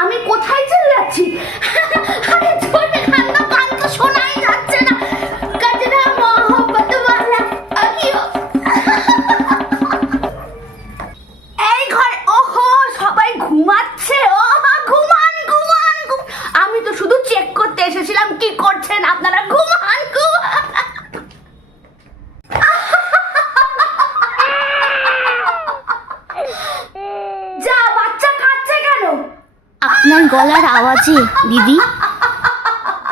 আমি কোথায় চিল্লাচ্ছি? আরে জোরে কান্না, কান তো শোনাই যাচ্ছে না। গজরা মোহব্বত ওয়ালা আখিও। এই ঘরে ওহো সবাই ঘুমাচ্ছে। ও ঘুমান ঘুমান। আমি তো শুধু চেক করতে এসেছিলাম কি করছেন আপনারা। ঘুমান ঘুমান। যা, বাচ্চা কাঁদছে কেন? আপনার গলার আওয়াজে দিদি।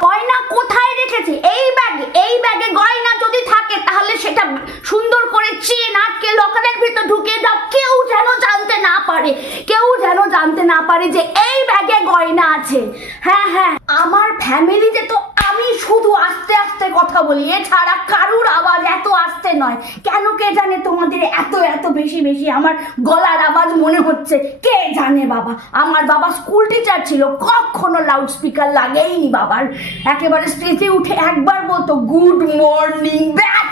গয়না কোথায় রেখেছে? এই ব্যাগে। এই ব্যাগে গয়না যদি থাকে তাহলে সেটা সুন্দর করে চেন আটকে লকারের ভিতর ঢুকিয়ে দাও। কেউ যেন জানতে না পারে, কেউ যেন জানতে না পারে যে এই ব্যাগে গয়না আছে। হ্যাঁ হ্যাঁ, আমার ফ্যামিলিতে তো আমি শুধু আস্তে আস্তে কথা বলি, এছাড়া কারুর আওয়াজ এত আস্তে নয়। কেন কে জানে তোমাদের এত এত বেশি বেশি আমার গলার আওয়াজ মনে হচ্ছে? কে জানে বাবা। আমার বাবা স্কুল টিচার ছিল, কখনো লাউড স্পিকার লাগেইনি বাবার। একেবারে স্টেজে উঠে একবার বলতো গুড মর্নিং, ব্যাস।